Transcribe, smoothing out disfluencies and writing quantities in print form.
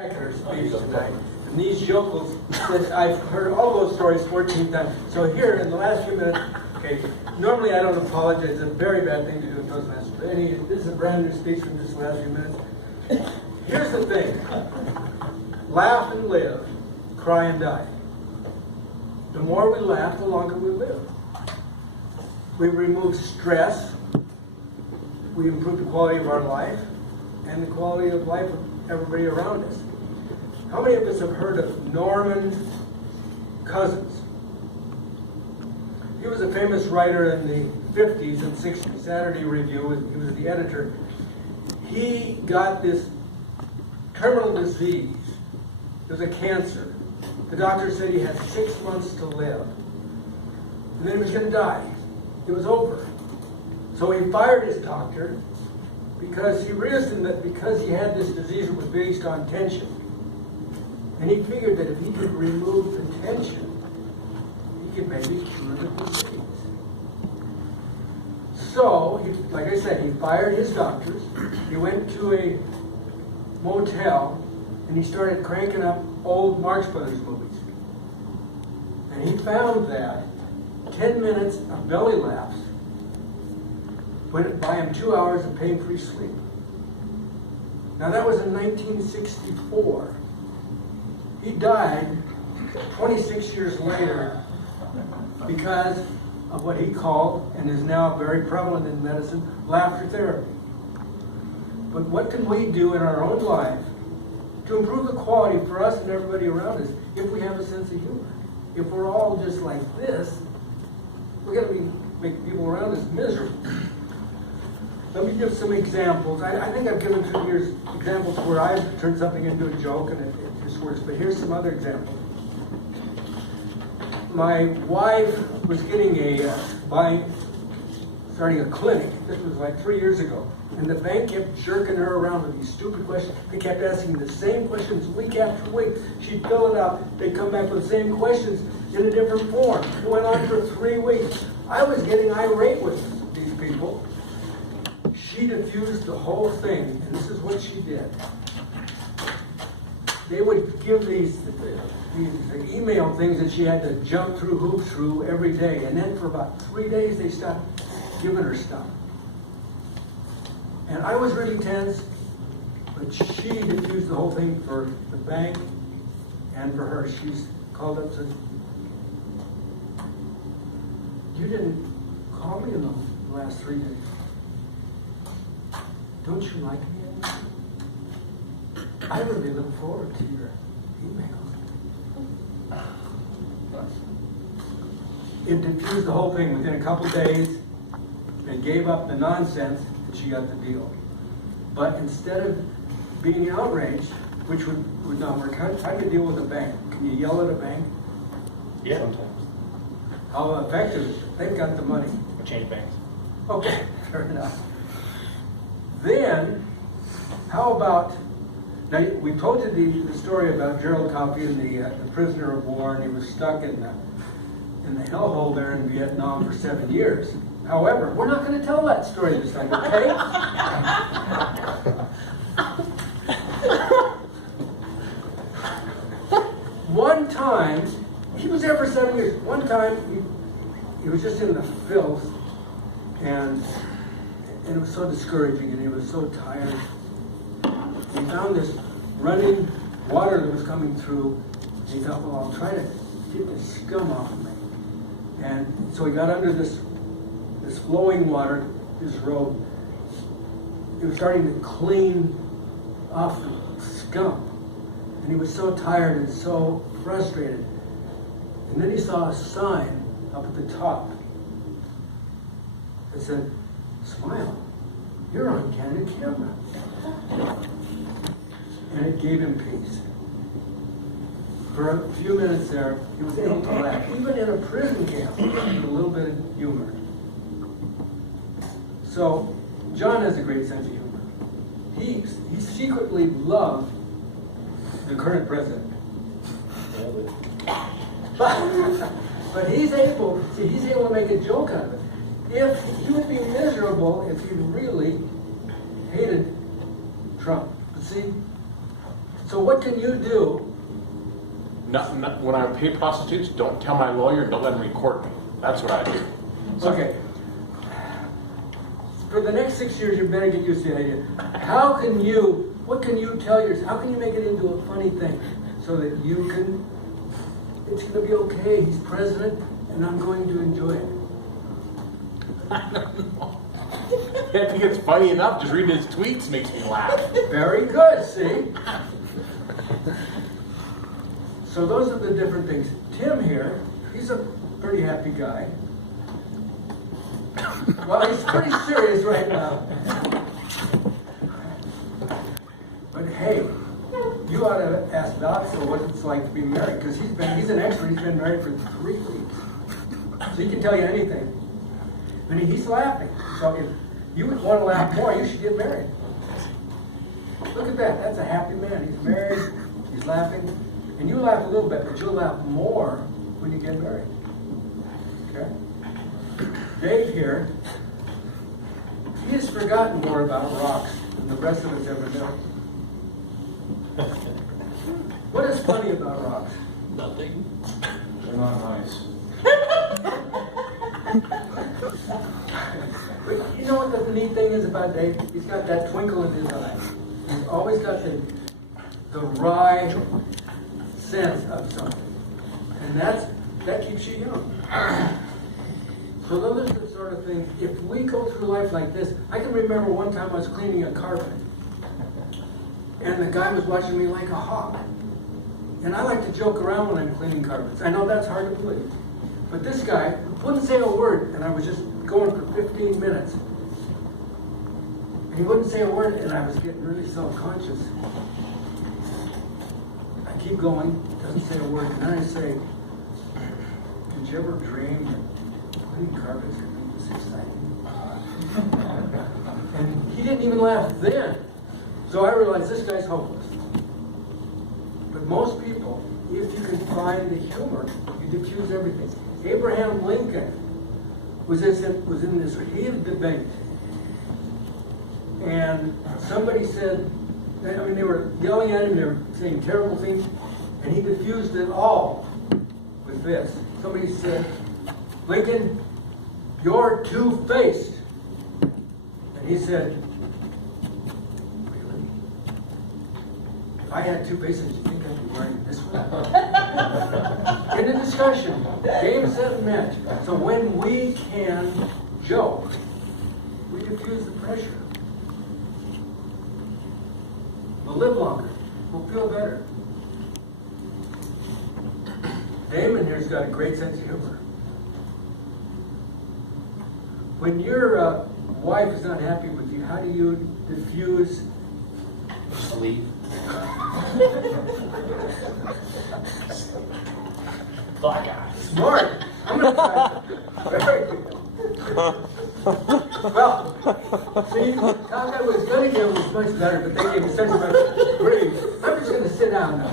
Her speech tonight, and these yokels, I've heard all those stories 14 times. So here, in the last few minutes, okay, normally I don't apologize. It's a very bad thing to do in Toastmasters. But this is a brand new speech from just the last few minutes. Here's the thing. Laugh and live, cry and die. The more we laugh, the longer we live. We remove stress, we improve the quality of our life, and the quality of life of everybody around us. How many of us have heard of Norman Cousins? He was a famous writer in the 50s and 60s, Saturday Review, he was the editor. He got this terminal disease. It was a cancer. The doctor said he had 6 months to live. And then he was going to die. It was over. So he fired his doctor because he reasoned that because he had this disease, it was based on tension. And he figured that if he could remove the tension, he could maybe cure the disease. So, like I said, he fired his doctors. He went to a motel and he started cranking up old Marx Brothers movies. And he found that 10 minutes of belly laughs would buy him 2 hours of pain-free sleep. Now that was in 1964. He died 26 years later because of what he called, and is now very prevalent in medicine, laughter therapy. But what can we do in our own life to improve the quality for us and everybody around us if we have a sense of humor? If we're all just like this, we're going to make people around us miserable. Let me give some examples. I think I've given through years examples where I've turned something into a joke and it just works, but here's some other examples. My wife was getting starting a clinic. This was like 3 years ago. And the bank kept jerking her around with these stupid questions. They kept asking the same questions week after week. She'd fill it out. They'd come back with the same questions in a different form. It went on for 3 weeks. I was getting irate with these people. She diffused the whole thing, and this is what she did. They would give these email things that she had to jump through hoops through every day, and then for about 3 days they stopped giving her stuff. And I was really tense, but she diffused the whole thing for the bank and for her. She's called up and said, "You didn't call me in the last 3 days. Don't you like me anymore? I really look forward to your emails." It diffused the whole thing within a couple days and gave up the nonsense, and she got the deal. But instead of being outraged, which would not work, how do you deal with a bank? Can you yell at a bank? Yeah. Sometimes. How effective is it? They've got the money. Or change banks. Okay, fair enough. Then, how about, now we told you the story about Gerald Coffey and the prisoner of war, and he was stuck in the hellhole there in Vietnam for 7 years. However, we're not going to tell that story this time, okay? One time, he was there for 7 years. One time, he was just in the filth, and it was so discouraging, and he was so tired. He found this running water that was coming through, and he thought, well, I'll try to get this scum off of me. And so he got under this flowing water, his robe. It was starting to clean off the scum. And he was so tired and so frustrated. And then he saw a sign up at the top that said, "Smile, you're on candid camera." And it gave him peace. For a few minutes there, he was able to laugh, even in a prison camp, with a little bit of humor. So, John has a great sense of humor. He secretly loved the current president. But he's able to make a joke out of it. If he would be miserable if he really hated Trump. But see, So what can you do? When I pay prostitutes, don't tell my lawyer and don't let him record me. That's what I do. Okay. For the next 6 years, you better get used to the idea. What can you tell yourself? How can you make it into a funny thing so that it's going to be okay. He's president and I'm going to enjoy it. I don't know. I think it's funny enough. Just reading his tweets makes me laugh. Very good, see? So those are the different things. Tim here, he's a pretty happy guy. Well, he's pretty serious right now. But hey, you ought to ask Vaxel what it's like to be married, because he's an expert. He's been married for 3 weeks. So he can tell you anything. And he's laughing. So if you would want to laugh more, you should get married. Look at that. That's a happy man. He's married. He's laughing. And you laugh a little bit, but you'll laugh more when you get married. Okay? Dave here, he has forgotten more about rocks than the rest of us ever know. What is funny about rocks? Nothing. They're not nice. But you know what the neat thing is about Dave? He's got that twinkle in his eye. He's always got the wry sense of something. And that keeps you young. So those are the sort of things, if we go through life like this, I can remember one time I was cleaning a carpet. And the guy was watching me like a hawk. And I like to joke around when I'm cleaning carpets. I know that's hard to believe. But this guy wouldn't say a word, and I was just going for 15 minutes. And he wouldn't say a word, and I was getting really self-conscious. I keep going, doesn't say a word, and then I say, did you ever dream that cleaning carpets could be this exciting? And he didn't even laugh then. So I realized this guy's hopeless. But most people, if you can find the humor, you diffuse everything. Abraham Lincoln was in this heated debate. And somebody said, they were yelling at him, they were saying terrible things, and he diffused it all with this. Somebody said, Lincoln, you're two-faced. And he said, really? If I had two faces, do you think I'd be wearing it this way? In a discussion, game, set, and match. So when we can joke, we diffuse the pressure. We'll live longer. We'll feel better. Damon here's got a great sense of humor. When your wife is not happy with you, how do you diffuse? Sleep. Black eyes. Smart. I'm going to try that. Very good. Well, see, how that was going to give was much better, but they gave me such a much grief. I'm just going to sit down now.